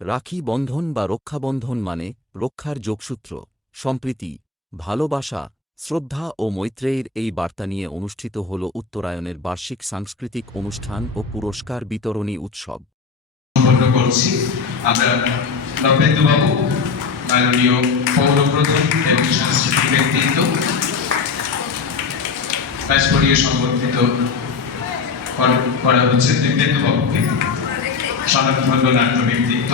রাখি বন্ধন বা রক্ষাবন্ধন মানে রক্ষার যোগসূত্র, সম্প্রীতি, ভালোবাসা, শ্রদ্ধা ও মৈত্রেয়ীর এই বার্তা নিয়ে অনুষ্ঠিত হল উত্তরায়ণের বার্ষিক সাংস্কৃতিক অনুষ্ঠান ও পুরস্কার বিতরণী উৎসব। সম্পন্ন করছি আমরা নবেন্দুবাবু, মাননীয় পৌরপ্রধান এবং সাংস্কৃতিক ব্যক্তিত্ব, ব্যাসপরীয় সম্বর্ধিত করা হচ্ছে নবেন্দুবাবুকে, সনাতন নাট্য ব্যক্তিত্ব।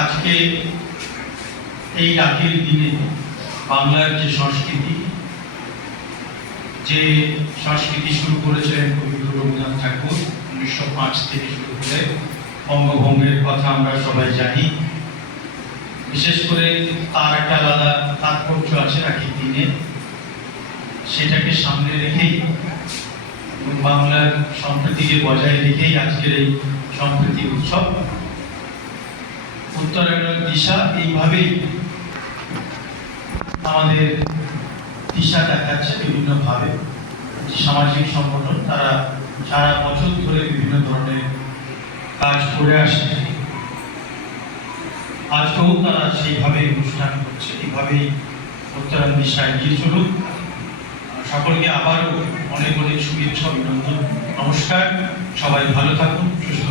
আজকে এই রাখির দিনে বাংলার যে সংস্কৃতি শুরু করেছিলেন কবি রবীন্দ্রনাথ ঠাকুর 1905 থেকে শুরু করে, বঙ্গভঙ্গের কথা আমরা সবাই জানি। বিশেষ করে তার একটা আলাদা তাৎপর্য আছে রাখির দিনে, সেটাকে সামনে রেখেই এবং বাংলার সম্প্রীতিকে বজায় রেখেই আজকের এই সম্প্রীতি উৎসব। উত্তরায়ণের দিশা এইভাবেই আমাদের দিশা দেখাচ্ছে বিভিন্নভাবে। সামাজিক সংগঠন তারা সারা বছর ধরে বিভিন্ন ধরনের কাজ করে আসে, আজকেও তারা সেইভাবে অনুষ্ঠান করছে। এইভাবেই উত্তরায়ণ দিশা এগিয়ে চলুক। সকলকে আবারও অনেক অনেক শুভেচ্ছা, অভিনন্দন, নমস্কার। সবাই ভালো থাকুন, সুস্থ